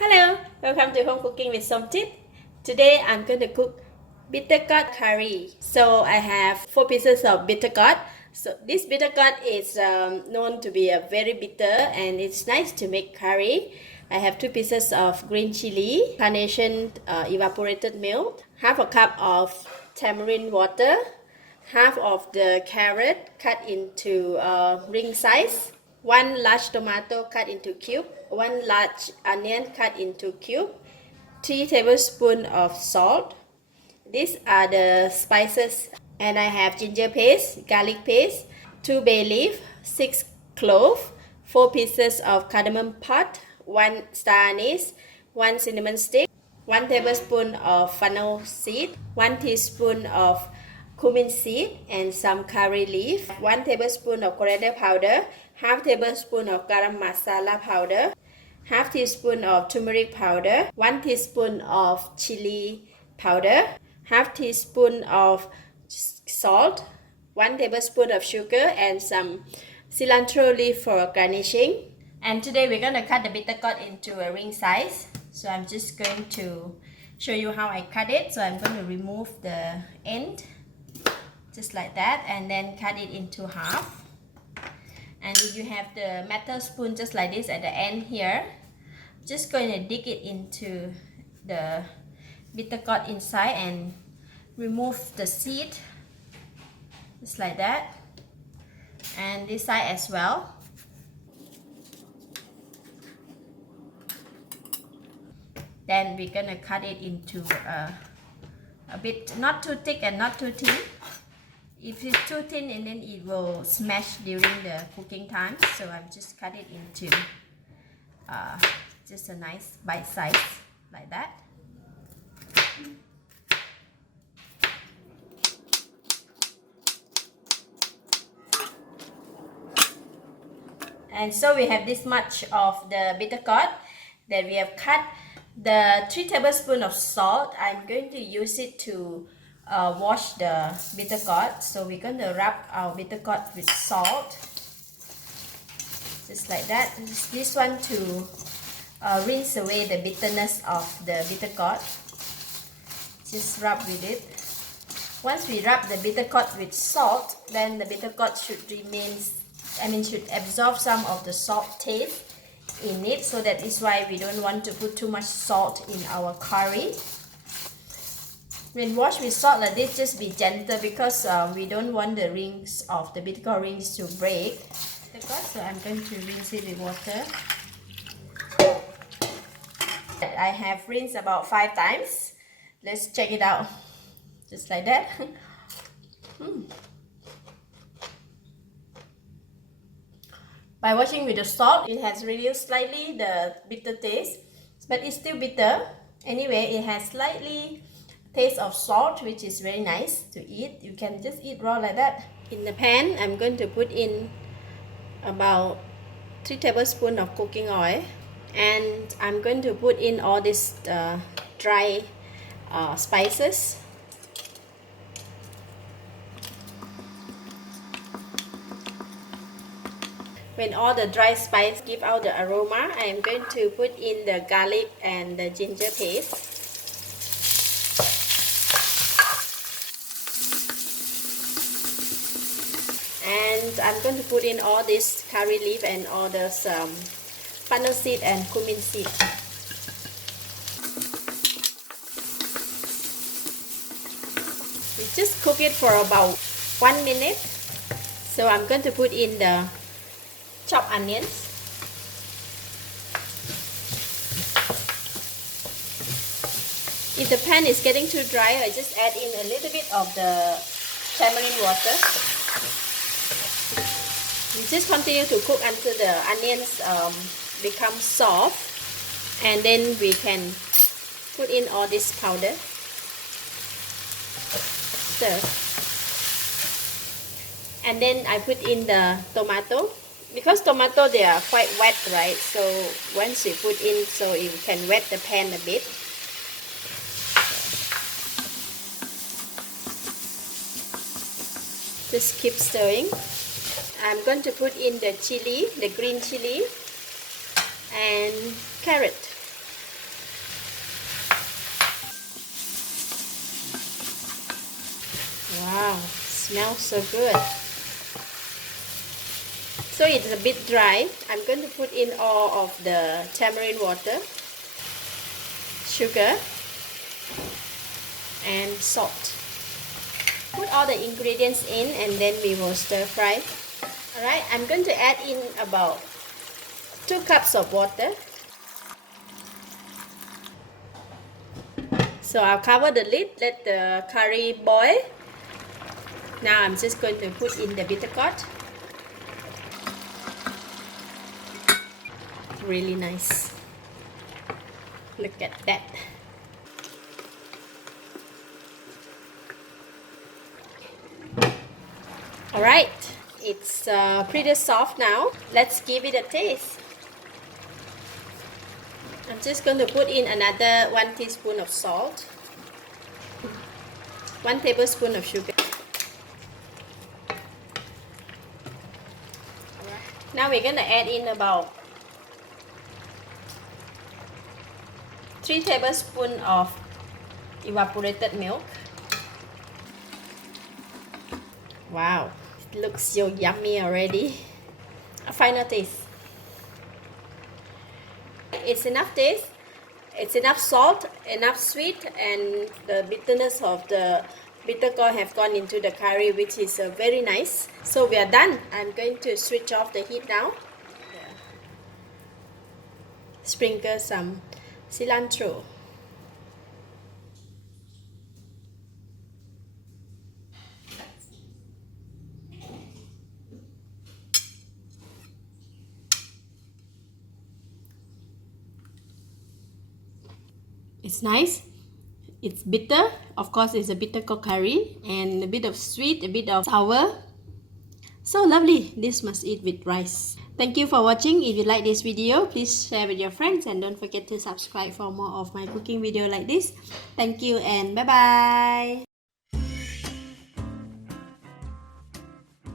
Hello, welcome to Home Cooking with Somjit. Today I'm going to cook bitter gourd curry. So I have 4 pieces of bitter gourd. So this bitter gourd is known to be a very bitter and it's nice to make curry. I have 2 pieces of green chili, carnation evaporated milk, half a cup of tamarind water, half of the carrot cut into ring size, 1 large tomato cut into cube, 1 large onion cut into cube, 3 tablespoons of salt. These are the spices, and I have ginger paste, garlic paste, 2 bay leaf, 6 cloves, 4 pieces of cardamom pot, 1 star anise, 1 cinnamon stick, 1 tablespoon of fennel seed, 1 teaspoon of cumin seed and some curry leaf, 1 tablespoon of coriander powder, half tablespoon of garam masala powder, half teaspoon of turmeric powder, 1 teaspoon of chili powder, half teaspoon of salt, 1 tablespoon of sugar and some cilantro leaf for garnishing. And today we're going to cut the bitter gourd into a ring size. So I'm just going to show you how I cut it. So I'm going to remove the end just like that and then cut it into half. And if you have the metal spoon just like this at the end here, just going to dig it into the bitter gourd inside and remove the seed just like that, and this side as well. Then we're gonna cut it into a bit, not too thick and not too thin. If it's too thin, and then it will smash during the cooking time. So I'm just cut it into just a nice bite size like that. And so we have this much of the bitter gourd that we have cut. The 3 tablespoons of salt, I'm going to use it to wash the bitter gourd. So we're going to rub our bitter gourd with salt, just like that. This one to rinse away the bitterness of the bitter gourd. Just rub with it. Once we rub the bitter gourd with salt, then the bitter gourd should should absorb some of the salt taste in it. So that is why we don't want to put too much salt in our curry. When washed with salt like this, just be gentle because we don't want the rings of the bitter gourd rings to break. So I'm going to rinse it with water. I have rinsed about 5 times. Let's check it out. Just like that. By washing with the salt, it has reduced slightly the bitter taste, but it's still bitter. Anyway, it has slightly taste of salt, which is very nice to eat. You can just eat raw like that. In the pan, I'm going to put in about 3 tablespoons of cooking oil, and I'm going to put in all these dry spices. When all the dry spice give out the aroma, I am going to put in the garlic and the ginger paste. And I'm going to put in all this curry leaf and all this fennel seed and cumin seed. We just cook it for about 1 minute. So I'm going to put in the chopped onions. If the pan is getting too dry, I just add in a little bit of the tamarind water. We just continue to cook until the onions become soft, and then we can put in all this powder. Stir. And then I put in the tomato. Because tomato, they are quite wet, right? So once you put in, so you can wet the pan a bit. Just keep stirring. I'm going to put in the chili, the green chili and carrot. Wow, smells so good. So it's a bit dry. I'm going to put in all of the tamarind water, sugar, and salt. Put all the ingredients in and then we will stir fry. Alright, I'm going to add in about 2 cups of water. So I'll cover the lid, let the curry boil. Now I'm just going to put in the bitter gourd. Really nice. Look at that. Alright, it's pretty soft now. Let's give it a taste. I'm just going to put in another 1 teaspoon of salt, 1 tablespoon of sugar. Now we're going to add in about 3 tablespoons of evaporated milk. Wow, it looks so yummy already. A final taste. It's enough taste, it's enough salt, enough sweet, and the bitterness of the bitter gourd have gone into the curry, which is very nice. So we are done. I'm going to switch off the heat now. Sprinkle some cilantro. It's nice. It's bitter. Of course, it's a bitter gourd curry and a bit of sweet, a bit of sour. So lovely. This must eat with rice. Thank you for watching. If you like this video, please share with your friends and don't forget to subscribe for more of my cooking video like this. Thank you and bye bye.